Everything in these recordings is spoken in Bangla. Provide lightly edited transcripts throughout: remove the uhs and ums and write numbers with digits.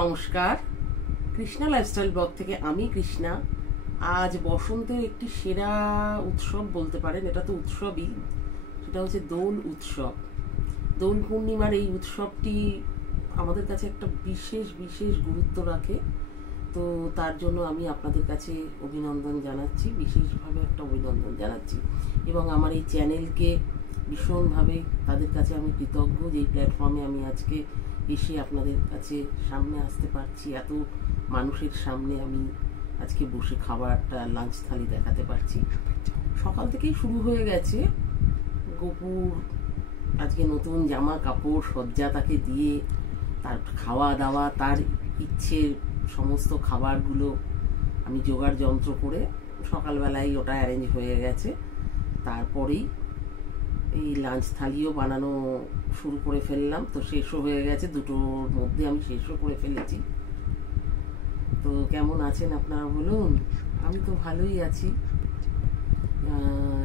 নমস্কার, কৃষ্ণা লাইফস্টাইল ব্লগ থেকে আমি কৃষ্ণা। আজ বসন্তের একটি সেরা উৎসব বলতে পারেন, এটা তো উৎসবই, সেটা হচ্ছে দোল উৎসব। দোল পূর্ণিমার এই উৎসবটি আমাদের কাছে একটা বিশেষ বিশেষ গুরুত্ব রাখে। তো তার জন্য আমি আপনাদের কাছে অভিনন্দন জানাচ্ছি, বিশেষভাবে একটা অভিনন্দন জানাচ্ছি, এবং আমার এই চ্যানেলকে ভীষণভাবে তাদের কাছে আমি কৃতজ্ঞ যে এই প্ল্যাটফর্মে আমি আজকে এসে আপনাদের কাছে সামনে আসতে পারছি। এত মানুষের সামনে আমি আজকে বসে খাবারটা লাঞ্চ থালি দেখাতে পারছি। সকাল থেকেই শুরু হয়ে গেছে। গোপুর আজকে নতুন জামা কাপড় সজ্জা তাকে দিয়ে, তার খাওয়া দাওয়া, তার ইচ্ছের সমস্ত খাবারগুলো আমি জোগাড় যন্ত্র করে সকালবেলায় ওটা অ্যারেঞ্জ হয়ে গেছে। তারপরেই এই লাঞ্চ থালিও বানানো শুরু করে ফেললাম, তো শেষও হয়ে গেছে, দুটোর মধ্যে আমি শেষও করে ফেলেছি। তো কেমন আছেন আপনারা বলুন? আমি তো ভালোই আছি,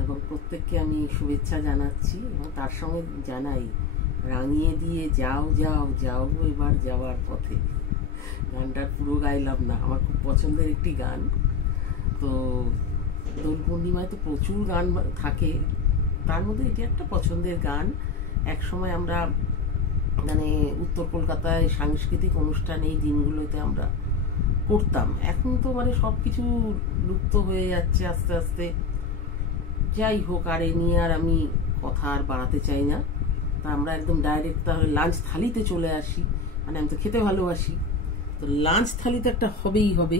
এবং প্রত্যেককে আমি শুভেচ্ছা জানাচ্ছি, এবং তার সঙ্গে জানাই রাঙিয়ে দিয়ে যাও যাও যাও এবার যাওয়ার পথে। গানটার পুরো গাইলাম না, আমার খুব পছন্দের একটি গান। তো দোল পূর্ণিমায় তো প্রচুর গান থাকে, তার মধ্যে এটি একটা পছন্দের গান। এক সময় আমরা মানে উত্তর কলকাতায় সাংস্কৃতিক অনুষ্ঠান এই দিনগুলোতে আমরা করতাম। এখন তো মানে সব কিছু লুপ্ত হয়ে যাচ্ছে আস্তে আস্তে। যাই হোক, আর এ নিয়ে আর আমি কথা আর বাড়াতে চাই না। তা আমরা একদম ডাইরেক্ট তাহলে লাঞ্চ থালিতে চলে আসি। মানে আমি তো খেতে ভালোবাসি, তো লাঞ্চ থালি তো একটা হবেই হবে।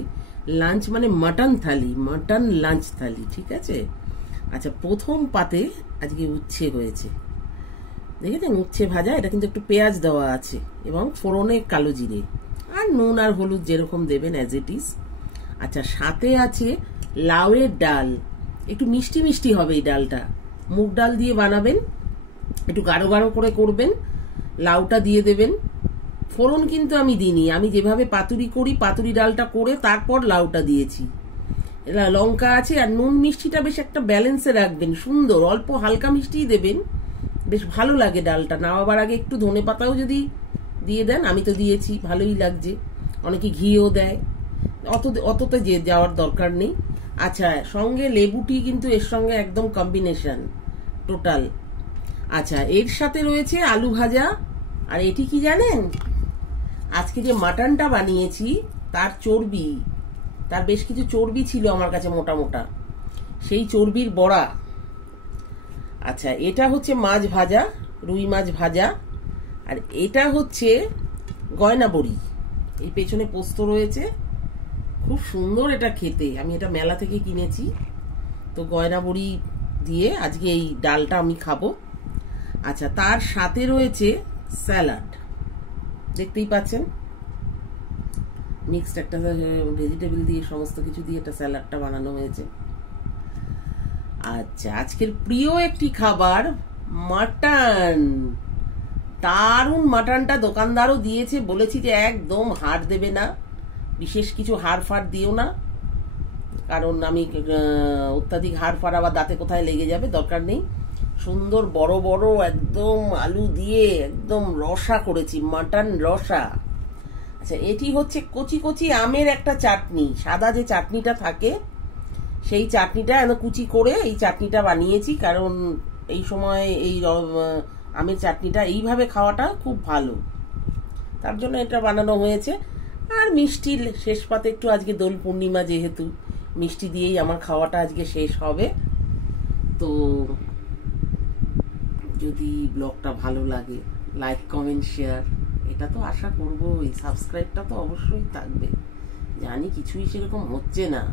লাঞ্চ মানে মাটন থালি, মাটন লাঞ্চ থালি, ঠিক আছে? আচ্ছা, প্রথম পাতে আজকে উচ্ছে হয়েছে, দেখেছেন? উচ্ছে ভাজা, এটা কিন্তু একটু পেঁয়াজ দেওয়া আছে, এবং ফোড়নে কালো জিরে আর নুন আর হলুদ যেরকম দেবেন অ্যাজ ইট ইজ। আচ্ছা, সাথে আছে লাউয়ের ডাল, একটু মিষ্টি মিষ্টি হবে এই ডালটা, মুগ ডাল দিয়ে বানাবেন, একটু গাঢ় গাঢ় করে করবেন, লাউটা দিয়ে দেবেন। ফোড়ন কিন্তু আমি দিইনি, আমি যেভাবে পাতুরি করি, পাতুরি ডালটা করে তারপর লাউটা দিয়েছি। লঙ্কা আছে, আর নুন মিষ্টিটা বেশ একটা ব্যালেন্সে রাখবেন, সুন্দর অল্প হালকা মিষ্টিই দেবেন, বেশ ভালো লাগে। ডালটা নামাবার আগে একটু ধনে পাতাও যদি দিয়ে দেন, আমি তো দিয়েছি, ভালোই লাগছে। অনেকে ঘিও দেয়, অততে যে যাওয়ার দরকার নেই। আচ্ছা, সঙ্গে লেবুটি কিন্তু এর সঙ্গে একদম কম্বিনেশন টোটাল। আচ্ছা, এর সাথে রয়েছে আলু ভাজা। আর এটি কি জানেন? আজকে যে মাটনটা বানিয়েছি তার চর্বি, তার বেশ কিছু চর্বি ছিল আমার কাছে মোটা মোটা, সেই চর্বির বড়া। আচ্ছা, এটা হচ্ছে মাছ ভাজা, রুই মাছ ভাজা। আর এটা হচ্ছে গয়না বড়ি, এই পেছনে পোস্ত রয়েছে, খুব সুন্দর এটা খেতে, আমি এটা মেলা থেকে কিনেছি। তো গয়না বড়ি দিয়ে আজকে এই ডালটা আমি খাবো। আচ্ছা, তার সাথে রয়েছে স্যালাড, দেখতেই পাচ্ছেন, মিক্সড একটা ভেজিটেবল দিয়ে সমস্ত কিছু দিয়ে একটা স্যালাডটা বানানো হয়েছে। আচ্ছা, আজকের প্রিয় একটি খাবার মাটন, দারুণ মাটনটা দোকানদারও দিয়েছে, বলেছি যে একদম হাড় দেবে না, বিশেষ কিছু হাড় ফাড় দিও না, কারণ আমি অত্যাধিক হাড় ফাড় আবার দাঁতে কোথায় লেগে যাবে, দরকার নেই। সুন্দর বড় বড় একদম আলু দিয়ে একদম রসা করেছি, মাটন রসা। আচ্ছা, এটি হচ্ছে কচি কচি আমের একটা চাটনি, সাদা যে চাটনিটা থাকে সেই চাটনিটা কুচি করে এই চাটনিটা বানিয়েছি, কারণ এই সময় এই আমের চাটনিটা এইভাবে খাওয়াটা খুব ভালো, তার জন্য এটা বানানো হয়েছে। আর মিষ্টির শেষ পাতে একটু, আজকে দোল পূর্ণিমা যেহেতু, মিষ্টি দিয়েই আমার খাওয়াটা আজকে শেষ হবে। তো যদি ব্লগটা ভালো লাগে, লাইক কমেন্ট শেয়ার, এটা তো আশা করবো, এই সাবস্ক্রাইবটা তো অবশ্যই থাকবে। জানি কিছুই সেরকম হচ্ছে না,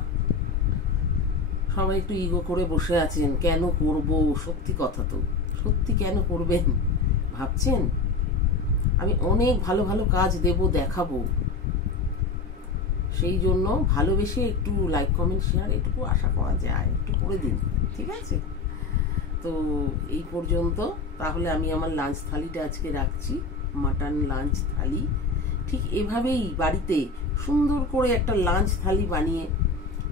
সবাই একটু ইগো করে বসে আছেন, কেন করব? সত্যি কথা তো, সত্যি কেন করবেন ভাবছেন? আমি অনেক ভালো ভালো কাজ দেব, দেখাবো, সেই জন্য ভালোবেসে একটু লাইক কমেন্ট শেয়ার এটুকু আশা করা যায়, একটু করে দিন, ঠিক আছে? তো এই পর্যন্ত, তাহলে আমি আমার লাঞ্চ থালিটা আজকে রাখছি, মাটন লাঞ্চ থালি। ঠিক এভাবেই বাড়িতে সুন্দর করে একটা লাঞ্চ থালি বানিয়ে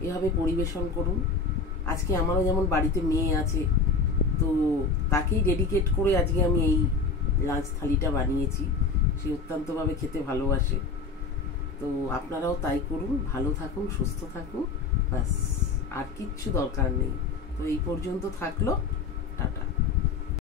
এভাবে পরিবেশন করুন। আজকে আমারও যেমন বাড়িতে মেয়ে আছে, তো তাকেই ডেডিকেট করে আজকে আমি এই লাঞ্চ থালিটা বানিয়েছি। সে অত্যন্তভাবে খেতে ভালোবাসে, তো আপনারাও তাই করুন, ভালো থাকুন, সুস্থ থাকুন, ব্যাস আর কিচ্ছু দরকার নেই। তো এই পর্যন্ত থাকলো।